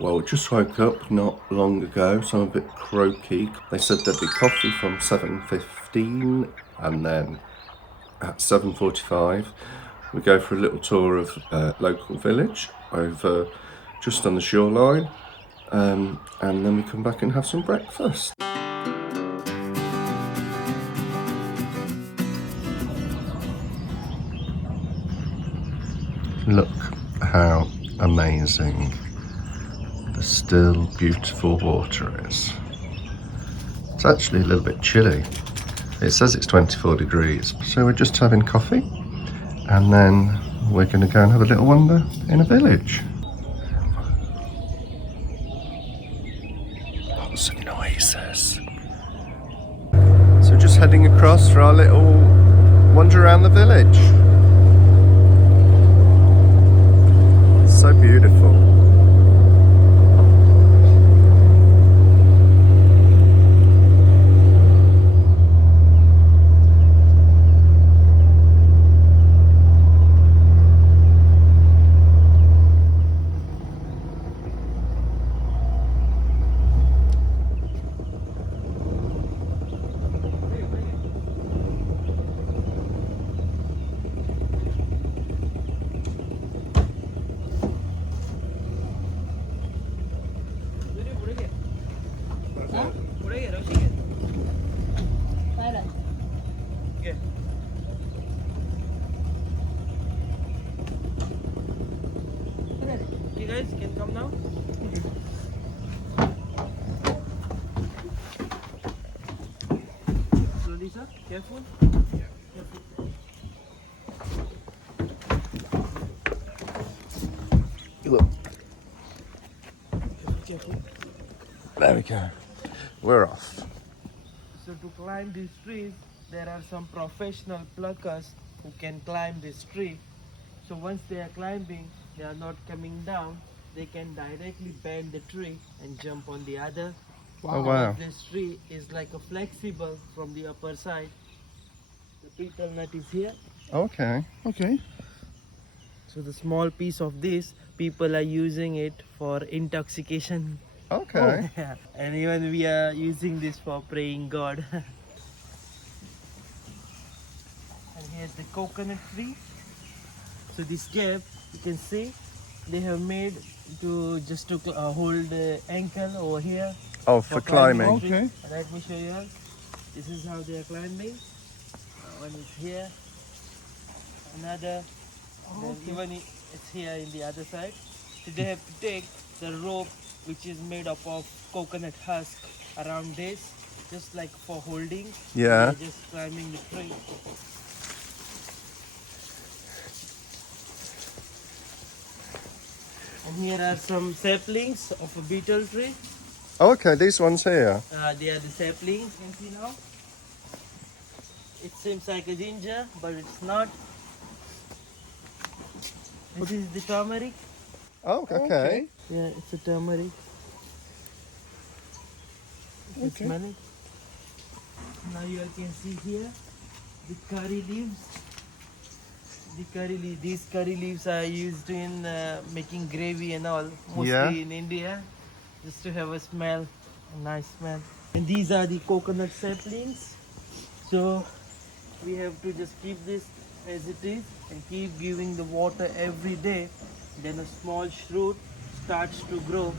Well, we just woke up not long ago, so I'm a bit croaky. They said there'd be coffee from 7:15, and then at 7:45 we go for a little tour of a local village over just on the shoreline, and then we come back and have some breakfast. Look how amazing the still beautiful water is. It's actually a little bit chilly. It says it's 24 degrees. So we're just having coffee, and then we're going to go and have a little wander in a village. Lots of noises. So just heading across for our little wander around the village. So beautiful. You guys can come now. Slowly, sir. Careful. Look, Careful. there we go. We're off. So to climb these trees, there are some professional pluckers who can climb this tree. So once they are climbing, they are not coming down. They can directly bend the tree and jump on the other. Oh wow. This tree is like a flexible from the upper side. The betel nut is here. Okay. Okay. So the small piece of this, people are using it for intoxication. Okay. Yeah. And even we are using this for praying God. And here's the coconut tree. So this gap, you can see, they have made to just to hold the ankle over here. Oh, for climbing. Okay. Let me show you. This is how they are climbing. One is here. Another. Then even it's here in the other side. So they have to take the rope, which is made up of coconut husk, around this, just like for holding. Yeah. They're just climbing the tree. And here are some saplings of a betel tree. Oh, okay, these ones here. They are the saplings, you can see now. It seems like a ginger, but it's not. This is the turmeric. Oh, okay. Yeah, it's a turmeric. You can Okay. smell it. Now you all can see here the curry leaves. These curry leaves are used in making gravy and all, mostly Yeah. in India, just to have a smell, a nice smell. And these are the coconut saplings. So we have to just keep this as it is and keep giving the water every day. Then a small shoot starts to grow.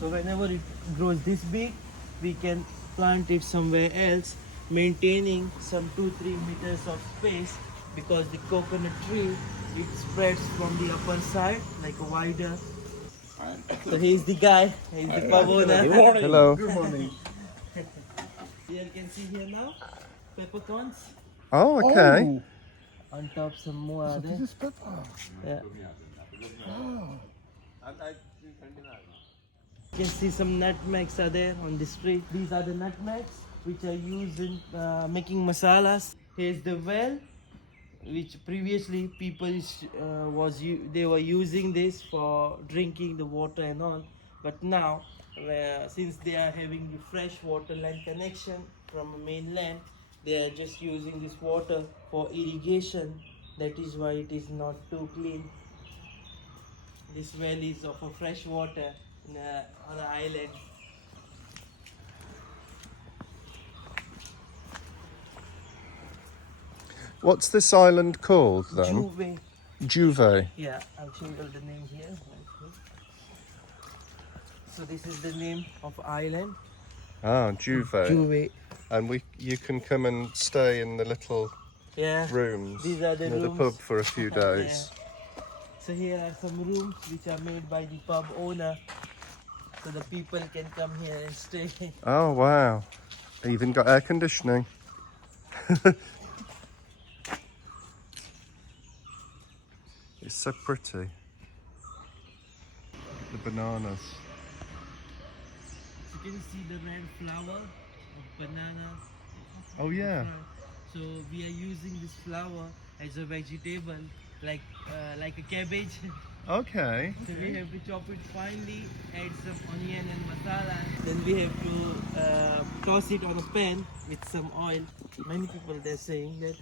So whenever it grows this big, we can plant it somewhere else, maintaining some 2-3 meters of space, because the coconut tree, it spreads from the upper side like a wider. So he's the guy, he's the pub owner. Hello. Good morning. You can see here now, peppercorns. Oh, okay. Oh, On top some more are this there. is pepper. Yeah. Oh. You can see some nutmegs are there on this tree. These are the nutmegs which are used in making masalas. Here's the well, which previously people they were using this for drinking the water and all. But now, since they are having the fresh water line connection from a mainland, they are just using this water for irrigation. That is why it is not too clean. This well is of a fresh water, on an island. What's this island called then? Juve. Juve. Yeah, I'll show you the name here. So this is the name of island. Ah, Juve. Juve. And you can come and stay in the little Yeah. rooms These are the near rooms. the pub for a few days. Yeah. So here are some rooms which are made by the pub owner. So the people can come here and stay. Oh wow. Even got air conditioning. It's so pretty. The bananas. You can see the red flower of banana. Oh yeah. So we are using this flower as a vegetable, like a cabbage. Okay. So we have to chop it finely, add some onion and masala. Then we have to toss it on a pan with some oil. Many people they're saying that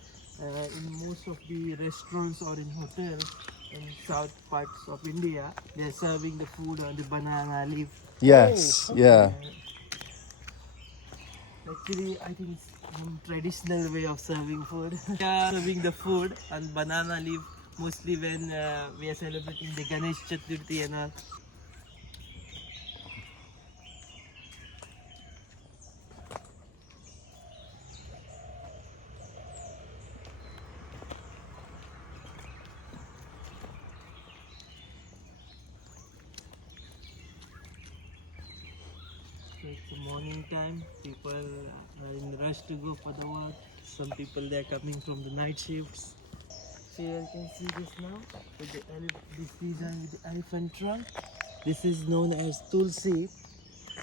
in most of the restaurants or in hotels in south parts of India, they're serving the food on the banana leaf. Yes. Yeah. Actually, I think it's traditional way of serving food. We are serving the food on banana leaf mostly when we are celebrating the Ganesh Chhatrapati and all. So it's a morning time. People are in rush to go for the work. Some people they are coming from the night shifts. So you can see this now with the this design with the elephant trunk. This is known as Tulsi,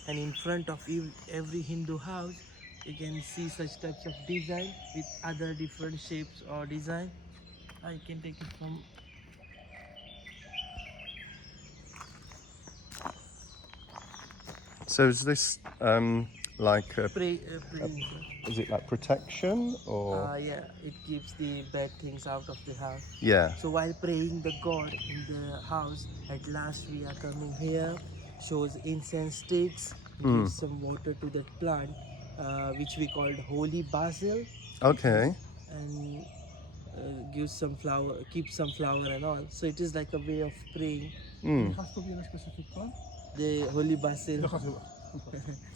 and in front of every Hindu house you can see such types of design with other different shapes or design. I can take it from. So is this like a, Praying. is it like protection or? Yeah, it keeps the bad things out of the house. Yeah. So while praying the God in the house, at last we are coming here, shows incense sticks, gives some water to that plant, which we called holy basil, Okay. and gives some flower, keeps some flower and all. So it is like a way of praying. Mm. Has to be in a specific one. The holy basil.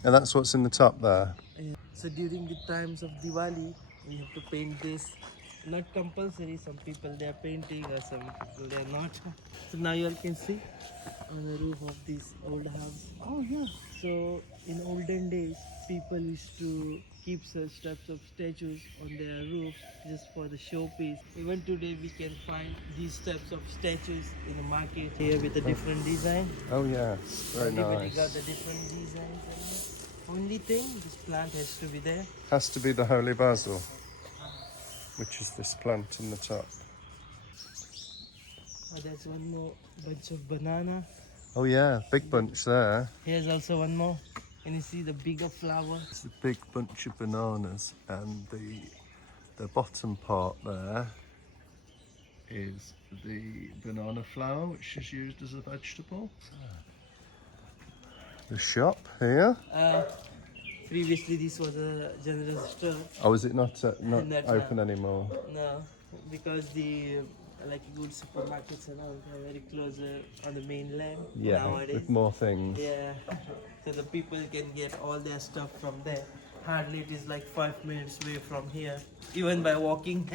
And that's what's in the top there. So during the times of Diwali, we have to paint this. Not compulsory, some people they are painting or some people they are not. So now you all can see on the roof of this old house. Oh yeah. So in olden days, people used to keep such types of statues on their roof just for the showpiece. Even today we can find these types of statues in the market here with a different design. Oh yes, very Everybody nice. got the different designs. And only thing, this plant has to be there. Has to be the holy basil, which is this plant in the top. Oh, there's one more bunch of banana. Oh yeah, big bunch there. Here's also one more. And you see the bigger flower. It's a big bunch of bananas, and the bottom part there is the banana flower, which is used as a vegetable. The shop here. Previously this was a general store. Oh, is it not not Not open anymore? No, because the like good supermarkets and all are very close on the mainland Yeah, nowadays. with more things. Yeah, so the people can get all their stuff from there. Hardly it is like 5 minutes away from here, even by walking.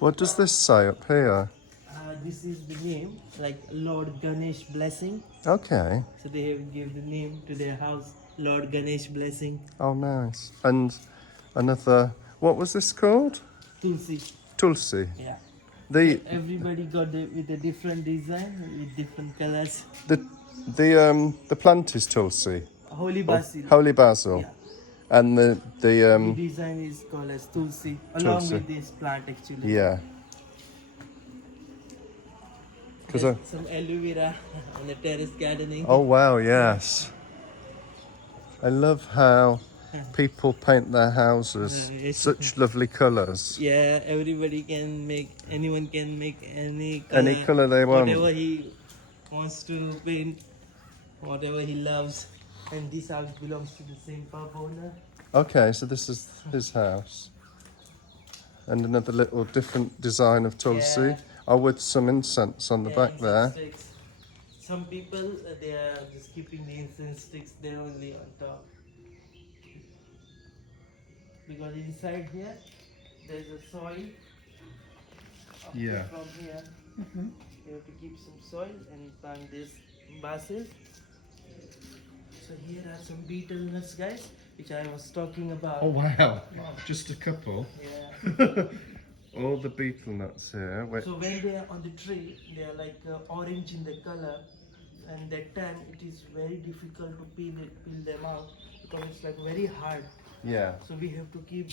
What does this say up here? This is the name, like Lord Ganesh Blessing. Okay. So they have give the name to their house, Lord Ganesh Blessing. Oh, nice. And another. What was this called? Tulsi. Tulsi. Yeah. The Everybody got with a different design with different colors. the plant is Tulsi. Holy basil. Holy basil. Yeah. And The the design is called as Tulsi, along Tulsi. with this plant actually. yeah. Because There's some aloe vera on the terrace gardening. oh wow, yes. I love how people paint their houses Yes. such lovely colours. Yeah, everybody can make, anyone can make any color, Any colour they want. whatever he wants to paint, whatever he loves. And this house belongs to the same pub owner. Okay, so this is his house. And another little different design of tulsi. Yeah. Oh, with some incense on the Yeah, back incense there. sticks. Some people they are just keeping the incense sticks there only on top. Because inside here there's a soil. Up to Yeah. From here, you have to keep some soil and plant these vases. So here are some betel nuts, guys, which I was talking about. Oh wow, just a couple. Yeah. All the betel nuts here. Which... So when they are on the tree, they are like orange in the color, and that time it is very difficult to peel them out because it's like very hard. Yeah. So we have to keep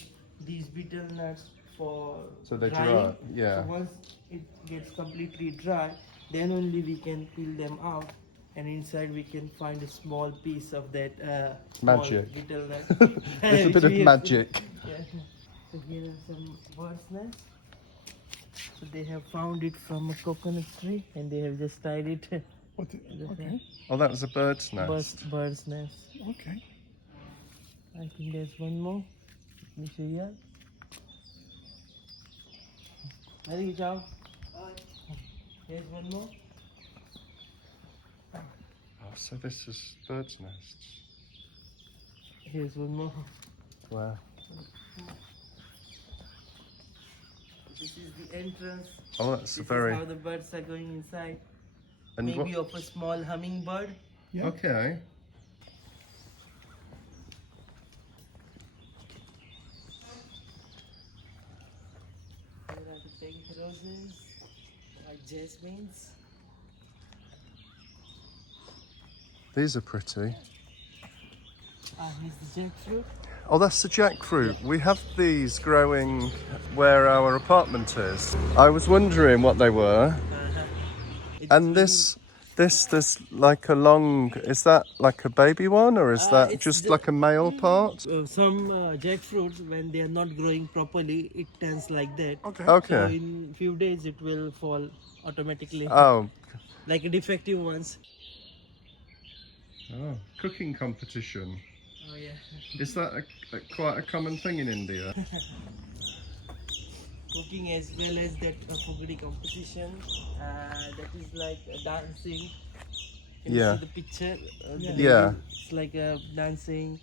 these betel nuts for So they drying. dry. Yeah. So once it gets completely dry, then only we can peel them out, and inside we can find a small piece of that Magic. small betel nut. There's a bit of magic. Yeah. So here are some birds' nests. So they have found it from a coconut tree, and they have just tied it. Okay. Oh, that was a bird's nest. Bird's nest. Okay. I think there's one more. Let me show you. There you go. Here's one more. Oh, so this is bird's nests. Here's one more. Wow. This is the entrance. Oh, that's This a very. is how the birds are going inside. And Maybe what? of a small hummingbird. Yeah. Okay. Here are the pink roses, white jasmines. These are pretty. Here's the jackfruit. Oh, that's the jackfruit. We have these growing where our apartment is. I was wondering what they were. It's And there's like a long, is that like a baby one or is that it's just the- like a male part? Some jackfruits, when they are not growing properly, it turns like that. Okay. So Okay. in few days it will fall automatically, Oh, like defective ones. oh, cooking competition. Oh yeah. Is that quite a common thing in India? Cooking as well as that foguri competition. That is like dancing. Can Yeah. you see the picture? Yeah. It's like dancing.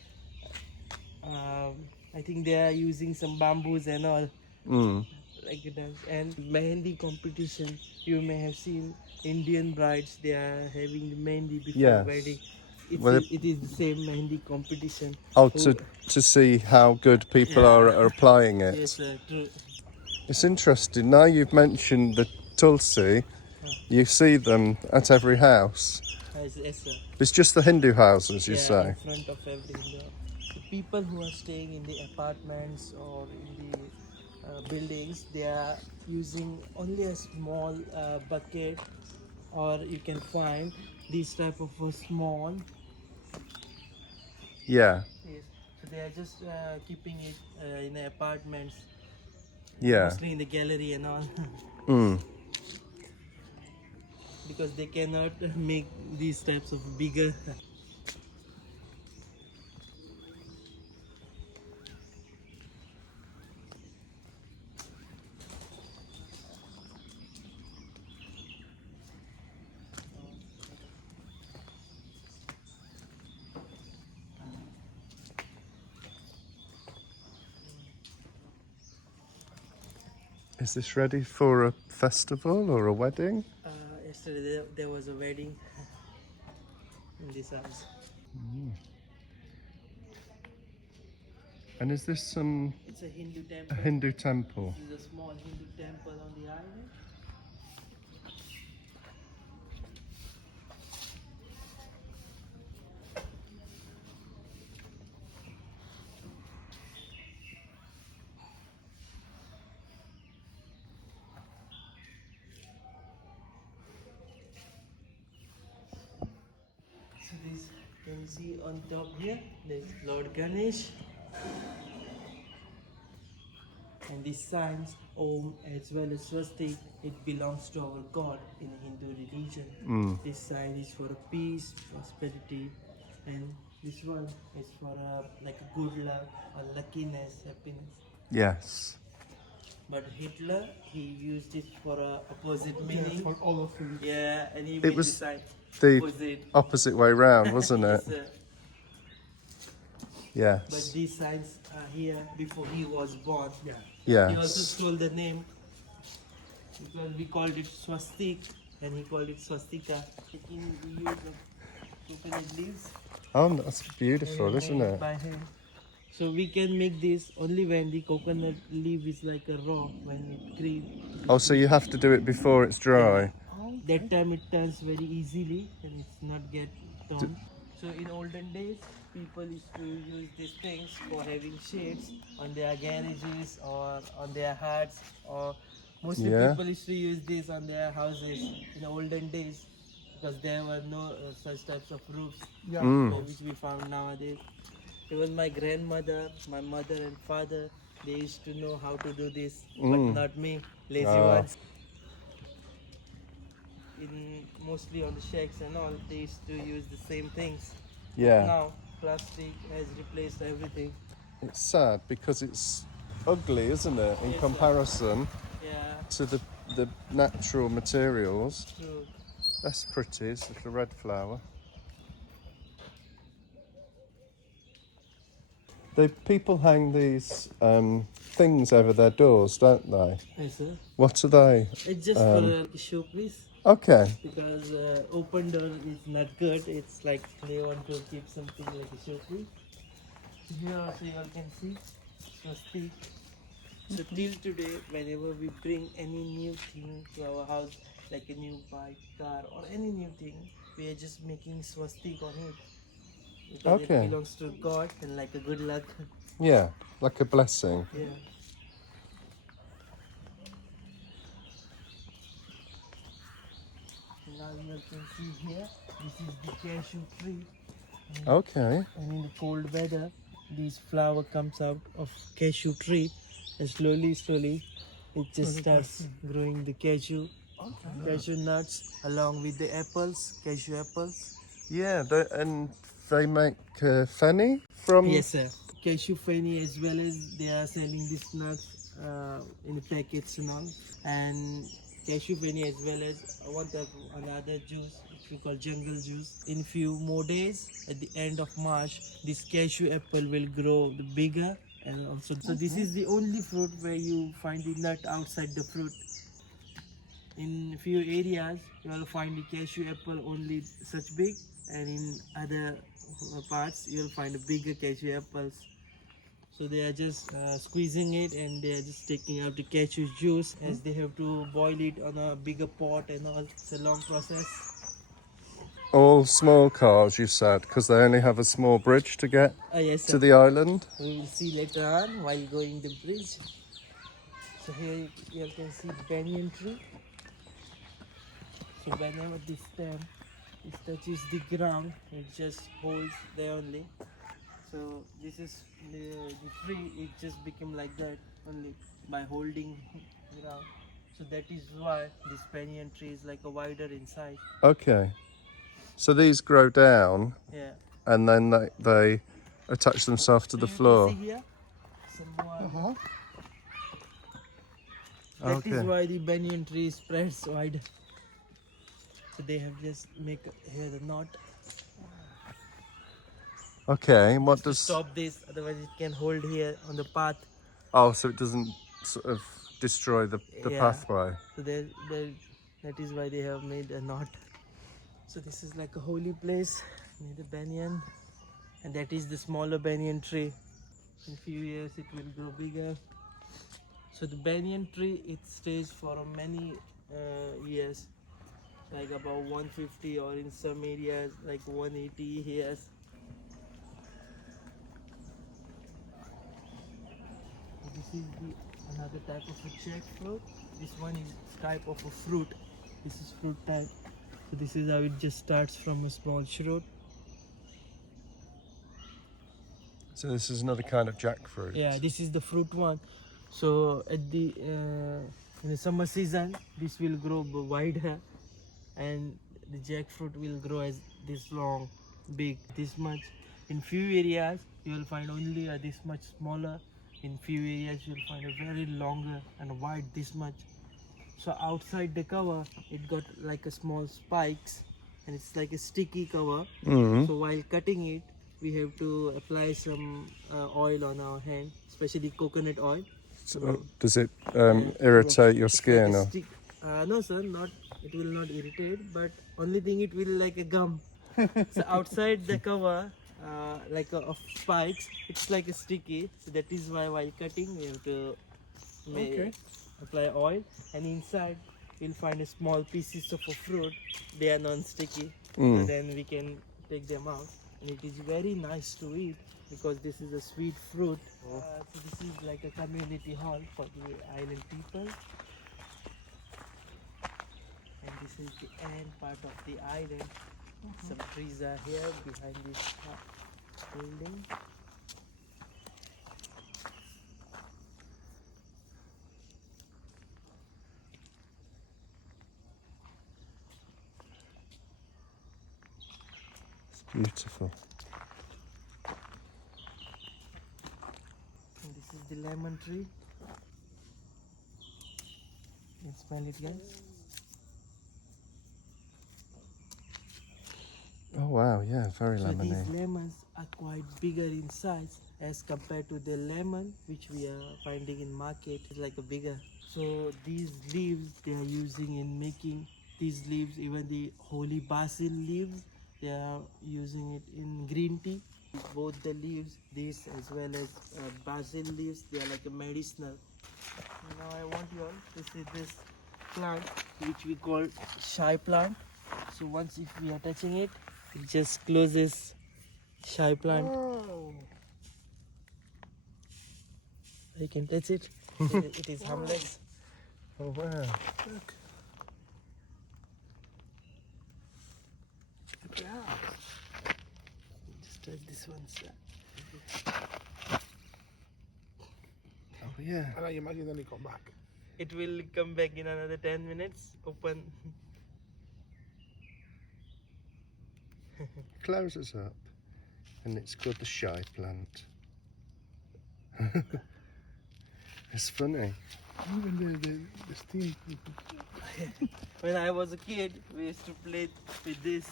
I think they are using some bamboos and all. Mm. Like a dance. And mehendi competition. You may have seen Indian brides. They are having the mehendi before Yes. wedding. Well, It is the same mehendi competition. Oh, to see how good people are applying it. Yes, true. It's interesting. Now you've mentioned the tulsi, you see them at every house. Yes, sir. It's just the Hindu houses, you Yeah, say? in front of everything. The people who are staying in the apartments or in the buildings, they are using only a small bucket, or you can find this type of a small. Yeah, Yes. So they are just keeping it in the apartments, yeah. mostly in the gallery and all, Mm. because they cannot make these types of bigger. Is this ready for a festival or a wedding? Yesterday there was a wedding in this house. And is this some It's a Hindu temple. Hindu temple? This is a small Hindu temple on the island. So this, can you see on top here, there's Lord Ganesh. And these signs, Om as well as swastik, it belongs to our God in Hindu religion. This sign is for a peace, prosperity, and this one is for like a good luck or luckiness, happiness. Yes. But Hitler, he used it for a opposite meaning. For all of them. Yeah, and he It made the was sign the opposite. opposite way round, wasn't it? Yes, sir. But Yes. these signs are here before he was born. Yeah. He also Yes. stole the name because we called it swastik and he called it swastika. Taking the use of coconut leaves. Oh, that's beautiful, and isn't made it? By hand. So we can make this only when the coconut leaf is like a raw, when it green. Oh, so you have to do it before it's dry. That time it turns very easily and it's not get torn. So in olden days, people used to use these things for having shades on their garages or on their huts, or mostly Yeah. people used to use this on their houses in olden days because there were no such types of roofs Yeah. which we found nowadays. Even my grandmother, my mother and father, they used to know how to do this, but not me, lazy Ah. ones. Mostly on the shacks and all, they used to use the same things. Yeah. Now plastic has replaced everything. It's sad because it's ugly, isn't it, in Yes, sir. comparison Yeah, to the natural materials. true. That's pretty, it's like a red flower. People hang these things over their doors, don't they? Yes, sir. What are they? It's just for a showpiece Okay. because open door is not good. It's like they want to keep something like a showpiece. Here also you all can see swastik. So till today, whenever we bring any new thing to our house, like a new bike, car, or any new thing, we are just making swastik on it. Because Okay. it belongs to God and like a good luck. Yeah, like a blessing. Yeah. Now you all can see here, this is the cashew tree. Okay. And in the cold weather, this flower comes out of cashew tree, and slowly it just starts growing the cashew nuts along with the apples, cashew apples. Yeah, and they make fenny from... Yes, sir. Cashew fenny, as well as they are selling these nuts in the packets and all. And cashew fenny, as well as another juice which we call jungle juice. In few more days, at the end of March, this cashew apple will grow bigger. And also, so this is the only fruit where you find the nut outside the fruit. In few areas, you will find the cashew apple only such big, and in other parts, you will find a bigger cashew apples. So they are just squeezing it, and they are just taking out the cashew juice, as they have to boil it on a bigger pot and all. It's a long process. All small cars, you said, because they only have a small bridge to get Yes, to sir. the island. We will see later on while going the bridge. So here you all can see the banyan tree. So whenever this stem it touches the ground, it just holds there only. So this is the tree, it just became like that only by holding ground. So that is why this banyan tree is like a wider in size. Okay. So these grow down Yeah. and then they attach themselves to So the you can floor. see here some more. That Okay. is why the banyan tree spreads wide. So they have just make here the knot Okay, and what to does... stop this, otherwise it can hold here on the path. Oh, so it doesn't sort of destroy the Yeah. pathway. So that is why they have made a knot. So this is like a holy place near the banyan, and that is the smaller banyan tree. In few years it will grow bigger. So the banyan tree, it stays for many years, like about 150, or in some areas like 180 years. This is another type of a jackfruit. This one is type of a fruit. This is fruit type. So this is how it just starts from a small shrub. So this is another kind of jackfruit. Yeah, this is the fruit one. So at the in the summer season, this will grow wider, and the jackfruit will grow as this long, big, this much. In few areas, you will find only this much smaller. In few areas, you will find a very longer and wide, this much. So outside the cover, it got like a small spikes, and it's like a sticky cover. So while cutting it, we have to apply some oil on our hand, especially coconut oil. So, does it irritate your It's like skin? a Or? stick. No, sir, not. It will not irritate, but only thing it will like a gum. So outside the cover, like of spikes, it's like a sticky. So that is why while cutting, we have to apply oil, and inside you'll find a small pieces of a fruit. They are non-sticky, so then we can take them out, and it is very nice to eat because this is a sweet fruit. So this is like a community hall for the island people, and this is the end part of the island. Some trees are here behind this building. It's beautiful. And this is the lemon tree. You can smell it, guys. Oh wow, yeah, very So lemony. these lemons are quite bigger in size as compared to the lemon which we are finding in market. It's like a bigger. So these leaves they are using in making these leaves, even the holy basil leaves, they are using it in green tea. Both the leaves, this as well as basil leaves, they are like a medicinal. Now I want you all to see this plant which we call shy plant. So once if we are touching it, it just closes. Shy plant. Oh. You can touch it. It is harmless. Oh wow. Look. Check it out. Just touch this one, sir. Oh yeah. I know you imagine then he got back. It will come back in another 10 minutes. Open. Closes up, and it's called the shy plant. It's funny. Even the steam. When I was a kid, we used to play with this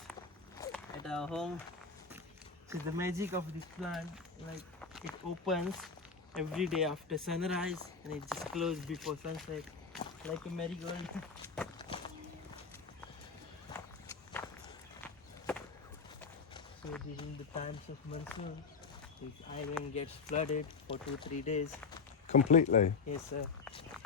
at our home. So the magic of this plant, like it opens every day after sunrise and it just closes before sunset, like a marigold. So during the times of monsoon, this island gets flooded for 2-3 days. Completely. Yes, sir.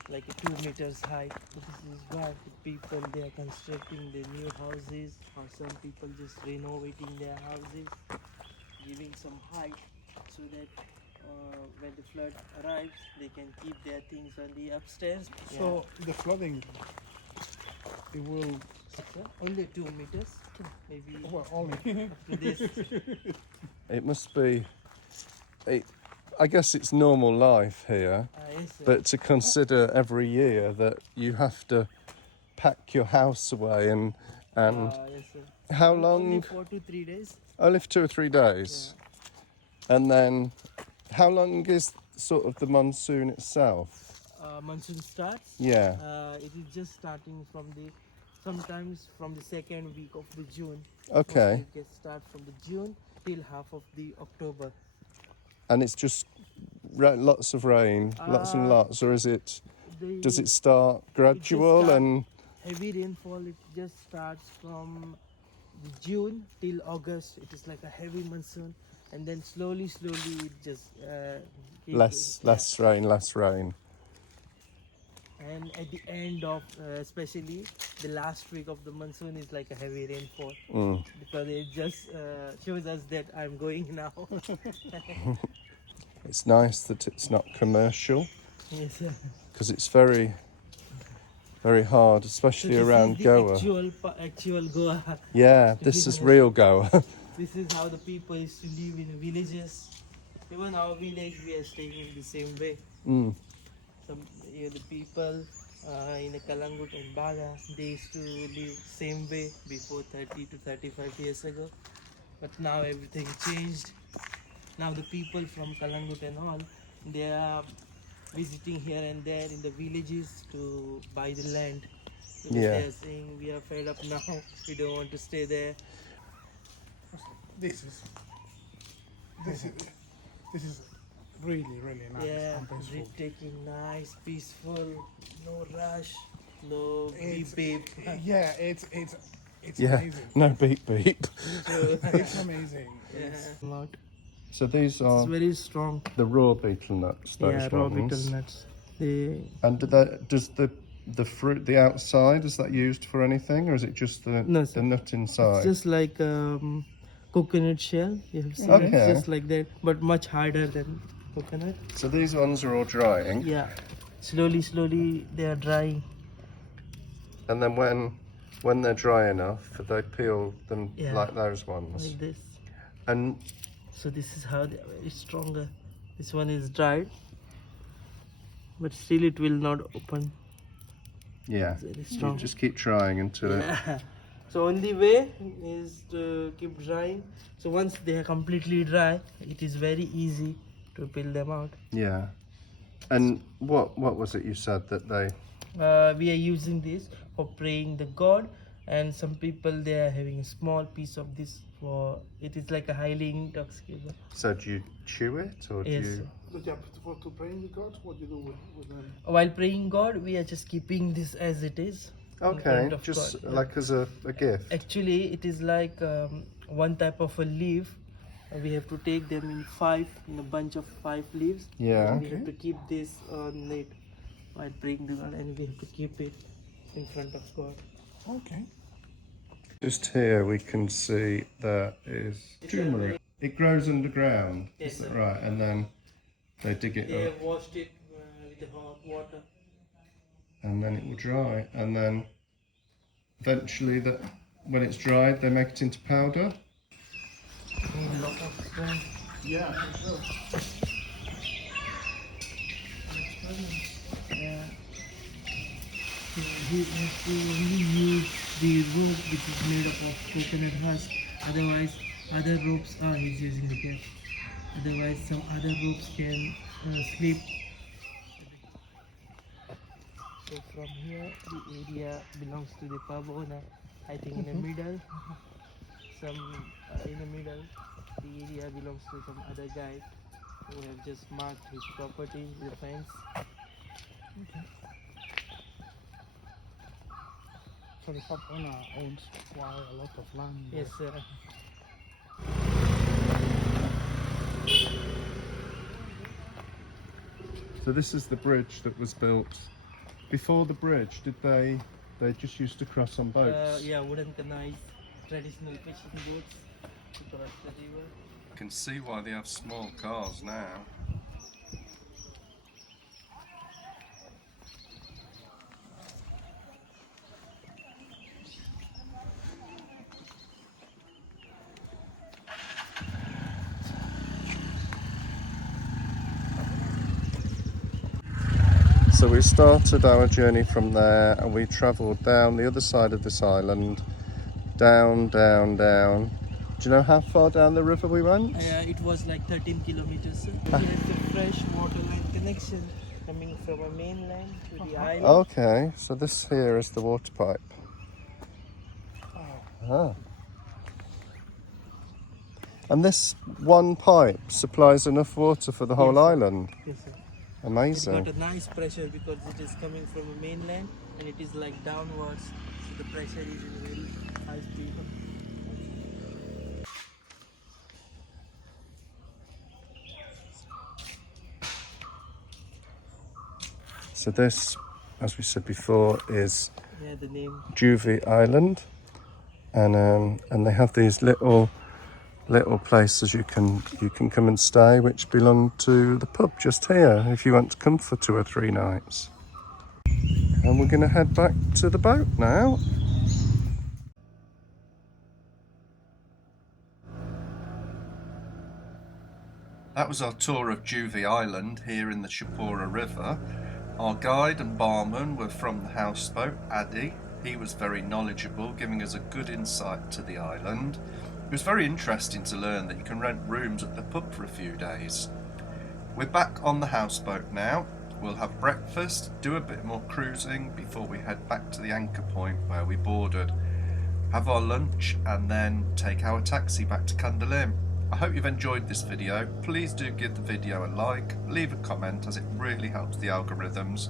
Like a 2 meters high. So this is why the people they are constructing the new houses, or some people just renovating their houses, giving some height so that when the flood arrives, they can keep their things on the upstairs. So the flooding, it will. Sir, only 2 meters, maybe Well, only. up to this. It must be. I guess it's normal life here, Yes, sir. but to consider every year that you have to pack your house away and Yes, sir. how Only long? 4 to 3 days. Only for 2 or 3 days, and then how long is sort of the monsoon itself? Monsoon starts. Yeah. It is just starting from sometimes from the second week of the June. Okay. It gets start from the June till half of the October. And it's just lots of rain, lots and lots, or is it? Does it start gradual start- and? Heavy rainfall, it just starts from the June till August. It is like a heavy monsoon, and then slowly it just Less rain. And at the end of especially the last week of the monsoon is like a heavy rainfall, because it just shows us that I'm going now. It's nice that it's not commercial, Yes, sir. because it's very, very hard, especially So this around is the Goa. actual Goa. Yeah, this is real Goa. This is how the people used to live in villages. Even our village, we are staying in the same way. Mm. The people in Kalangut and Baga, they used to live same way before 30 to 35 years ago. But now everything changed. Now the people from Kalangut and all, they are visiting here and there in the villages to buy the land. Because Yeah. they are saying we are fed up now, we don't want to stay there. This is this is really nice Yeah, and peaceful. breathtaking, nice, peaceful, no rush, no beep It's- beep. Yeah, it's Yeah, amazing. no beep beep. It's amazing. Yeah. Lot. So these It's are very strong. the raw betel nuts, those Yeah, raw ones. betel nuts. They And does the fruit, the outside, is that used for anything, or is it just the No, sir. the nut inside? just like coconut shell. You have seen Okay. it, just like that, but much harder than coconut. So these ones are all drying, Yeah, slowly they are drying. and then when they're dry enough, they peel them Yeah. like those ones. Like this. And So this is how they are very stronger. This one is dried, but still it will not open. yeah, It's very you strong. just keep trying until it. Yeah. So only way is to keep drying. So once they are completely dry, it is very easy to peel them out. Yeah. And what was it you said that they? We are using this for praying the god, and some people they are having a small piece of this for it is like a highly intoxicating. So do you chew it or do Yes. you? Look up to praying the gods. What do you do with them? While praying god, we are just keeping this as it is. in Okay, front of just God. Yeah. like as a gift. Actually, it is like one type of a leaf. We have to take them in a bunch of 5 leaves. Yeah. And we have to keep this on it while praying the God, and we have to keep it in front of God. Okay. Just here we can see there is turmeric. It grows underground, Yes, is that sir. right? And then they dig it They up, have washed it with the hot water. and then it will dry, and then eventually that when it's dried they make it into powder. Need a lot of strength. Yeah, for sure. Yeah. So he has to only use the rope which is made up of coconut husk. Otherwise, other ropes are he's using the cap. Otherwise, some other ropes can slip. So from here, the area belongs to the pub owner. I think in the middle, in the middle, the area belongs to some other guy who have just marked his property with a fence. So the pub owner owns quite a lot of land. Yes, sir. So this is the bridge that was built. Before the bridge, did they just used to cross on boats? Yeah, wooden canais, traditional fishing boats to cross the river. You can see why they have small cars now. So we started our journey from there and we travelled down the other side of this island, down. Do you know how far down the river we went? It was like 13 kilometers. Here's the fresh water line connection coming from a mainland to the island. Okay, so this here is the water pipe. Ah. And this one pipe supplies enough water for the whole Yes, sir. island. Yes, sir. It's Amazing. got a nice pressure because it is coming from a mainland and it is like downwards. So the pressure is in very high speed. So this, as we said before, is Yeah, the name. Juve Island, and they have these little places you can come and stay, which belong to the pub just here if you want to come for 2 or 3 nights. And we're going to head back to the boat now. That was our tour of Juve Island here in the Chapora River. Our guide and barman were from the houseboat, Addy. He was very knowledgeable, giving us a good insight to the island. It was very interesting to learn that you can rent rooms at the pub for a few days. We're back on the houseboat now. We'll have breakfast, do a bit more cruising before we head back to the anchor point where we boarded. Have our lunch and then take our taxi back to Candolim. I hope you've enjoyed this video. Please do give the video a like, leave a comment as it really helps the algorithms.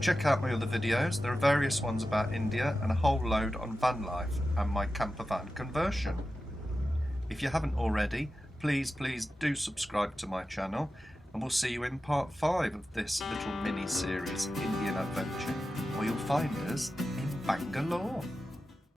Check out my other videos. There are various ones about India and a whole load on van life and my camper van conversion. If you haven't already, please do subscribe to my channel, and we'll see you in part 5 of this little mini series, Indian Adventure, where you'll find us in Bangalore.